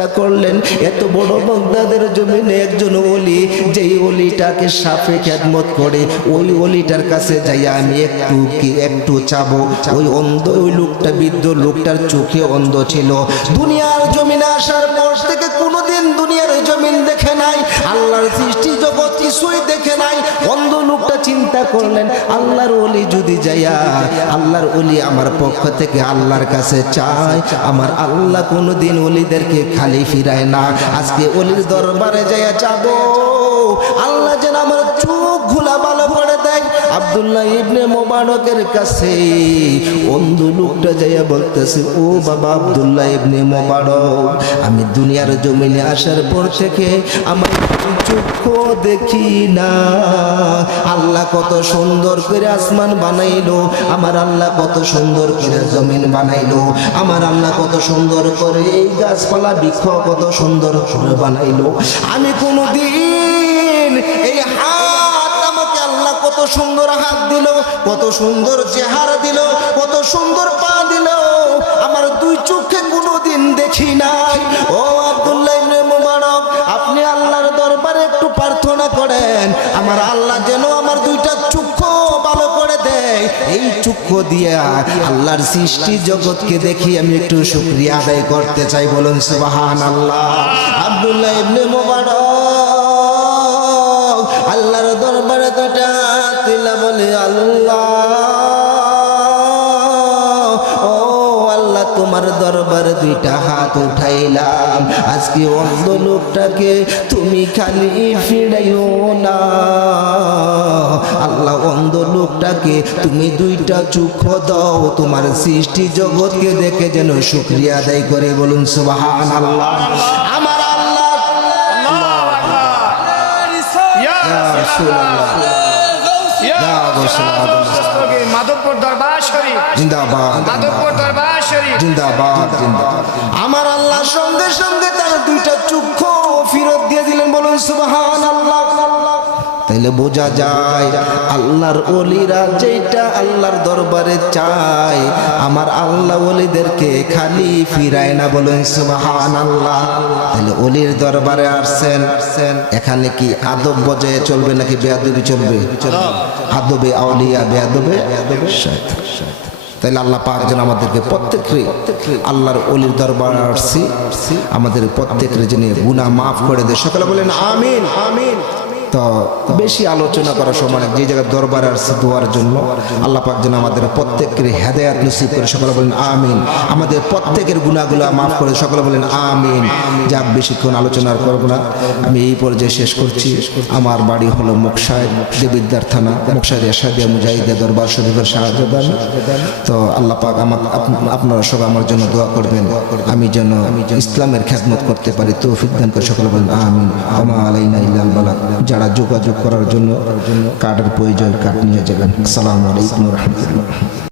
চিন্তা করলেন এত বড় বাগদাদের জমিনে একজন ওলি, যেই ওলিটাকে সাফে খেদমত করে, ওই ওলিটার কাছে যাইয়া আমি একটু চাবো। ওই অন্ধ, ওই লোকটা বৃদ্ধ লোকটার চোখে অন্ধ ছিল। দুনিয়ার জমিনে আসার পর থেকে কোনোদিন দুনিয়ার জমিন দেখে নাই, আল্লাহর সৃষ্টি জগৎ কিছুই দেখে নাই। অন্ধ লোকটা চিন্তা করলেন আল্লাহর ওলি যদি যাইয়া, আল্লাহর ওলি আমার পক্ষ থেকে আল্লাহর কাছে চায়, আমার আল্লাহ কোনোদিন ওলিদেরকে খালি ফিরায় না। আজকে ওলির দরবারে যাইয়া যাবো, আল্লাহ যেন আমার চোখ ঘোলা ভালো করে দেয়। আব্দুল্লাহ ইবনে মোবারকের কাছে অন্ধ লোকটা যাইয়া বলতেছে, ও বাবা আব্দুল্লাহ ইবনে মোবারক, আমি দুনিয়ার জমিনে আসার পর থেকে আমার চক্ষু দেখি না। আল্লাহ কত সুন্দর করে আসমান বানাইলো, আমার আল্লাহ কত সুন্দর করে জমিন বানাইলো, আমার আল্লাহ কত সুন্দর করে এই গাছপালা বৃক্ষ কত সুন্দর করে বানাইলো। আমি কোনদিন এই হাত, আমাকে আল্লাহ কত সুন্দর হাত দিল, কত সুন্দর চেহারা দিল, কত সুন্দর পা দিল, আমার দুই চোখে কোনোদিন দেখি নাই। ও আব্দুল্লাহ ইবনে মুবারক, আপনি আল্লাহর দরবারে একটু প্রার্থনা করেন, আমার আল্লাহ যেন আমার দুইটা চক্ষু ভালো করে দেয়। এই চক্ষু দিয়ে আল্লাহর সৃষ্টি জগৎকে দেখি আমি একটু শুকরিয়া আদায় করতে চাই। বলুন সুবহানাল্লাহ। আব্দুল্লাহ ইবনে মুবারক আল্লাহর দরবারে দুইটা তিলা বলে, আল্লাহ তোমার দরবারে দুইটা হাত উঠাইলাম, আজকে অন্ধ লোকটাকে তুমি খালি ফিরাইও না। আল্লাহ অন্ধ লোকটাকে তুমি দুইটা চক্ষু দাও, তোমার সৃষ্টি জগৎকে দেখে যেন শুকরিয়া আদায় করে। বলুন সুবহানাল্লাহ। আমার আল্লাহ মাধবপুর দরবার শরীফ জিন্দাবাদ, মাধবপুর দরবার শরীফ জিন্দাবাদ, জিন্দাবাদ। আমার আল্লাহ সঙ্গে সঙ্গে তার দুইটা চক্ষু ফেরত দিয়ে দিলেন। বলুন সুবহানাল্লাহ। তাইলে বোঝা যায় আল্লাহর ওলিরা যেটা আল্লাহর দরবারে চায়, আমার আল্লাহ ওলিদেরকে খালি ফিরায় না। বলুন সুবহানাল্লাহ। তাহলে ওলির দরবারে আসছেন, এখানে কি আদব বজায় চলবে নাকি বেয়াদবি চলবে? আদবে আউলিয়া, বেয়াদবে শয়তান। তাইলে আল্লাহ পাক যেন আমাদেরকে প্রত্যেককে আল্লাহর ওলির দরবারে আসছি, আমাদের প্রত্যেকের জন্য গুনাহ মাফ করে দেয়। সকলে বলেন আমিন। আমিন। তো বেশি আলোচনা করার সময় যে জায়গায় দরবারে আসছে দোয়ার জন্য, আল্লাহ পাক যেন আমাদের প্রত্যেকের হেদায়েত নসিব করে। সকলে বলেন আমিন। আমাদের প্রত্যেকের গুনাহগুলো মাফ করে। সকলে বলেন আমিন। যাক, বেশিক্ষণ আলোচনা করব না, আমি এই পর্যায়ে শেষ করছি। আমার বাড়ি হলো মুকসাইদ, দেবিদ্দার থানা, মুকসাইদ এরশাদিয়া মুজাহিদিয়া দরবার শরীফের শাহজাদান। তো আল্লাহ পাক আপনারা সবাই আমার জন্য দোয়া করবেন, আমি যেন ইসলামের খেদমত করতে পারি তৌফিক দান করে। সকলে বলেন আমিন। আমা আলাইনা ইল্লাল বালাগ। যারা যোগাযোগ করার জন্য কার্ডের প্রয়োজন, কার্ড নিয়ে যাবেন। আসসালামু আলাইকুম ওয়া রাহমাতুল্লাহ।